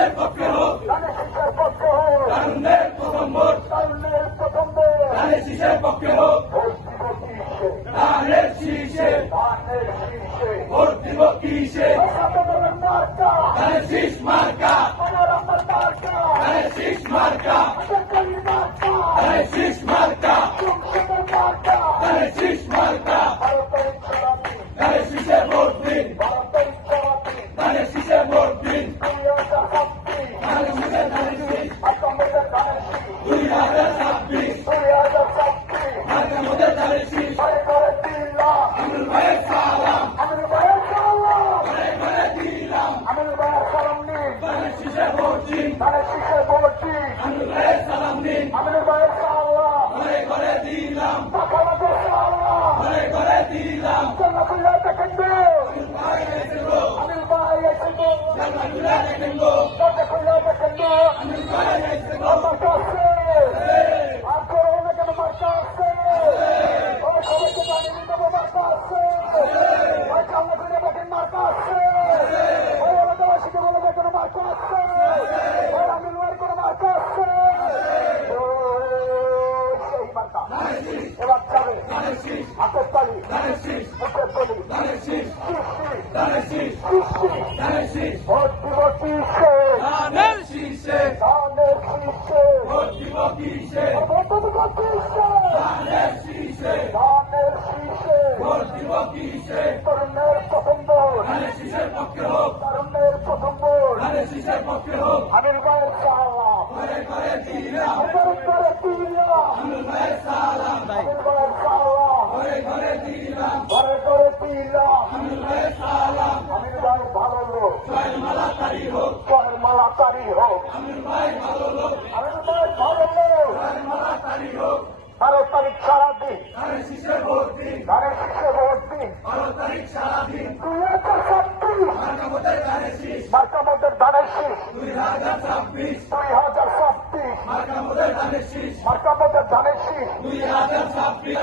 মানুষের পক্ষে হোক মানুষের পক্ষে হোক কারণের প্রথম্বর কারণের প্রথম্বর তাহলে শিশের পক্ষে হোক তাহলে শীর্ষে ভোট দিব কিসে তাহলে শীষ মার্কা তাহলে শীষ মার্কা তাহলে শীষ মার্কা তাহলে শীষ মার্কা শীর্ষে ভর্তি তারা শীর্ষে ভর্তি আমি ভাইয়ের সালাম দিন আমি ভাইয়ের সাল্লাহ ঘরে ঘরে দিলাম আমাদের সাল্লাহ ঘরে ঘরে দিলাম জান্নাতুল্লাহ এবার যাবে হাতের তালি মুখের তলি ভর্তি শীর্ষে ধানের শীর্ষে ধানের শীর্ষে ধানের শীর্ষে তরুণের পছন্দ তরুণের পছন্দ মালাকারি হোক বারো তারিখ সারাদিন বারো শীর্ষে ভোট দিন মার্কামতের ধানের শীষ। দুই হাজার ছাব্বিশ। মার্কামতের ধানের শীষ দুই হাজার ছাব্বিশ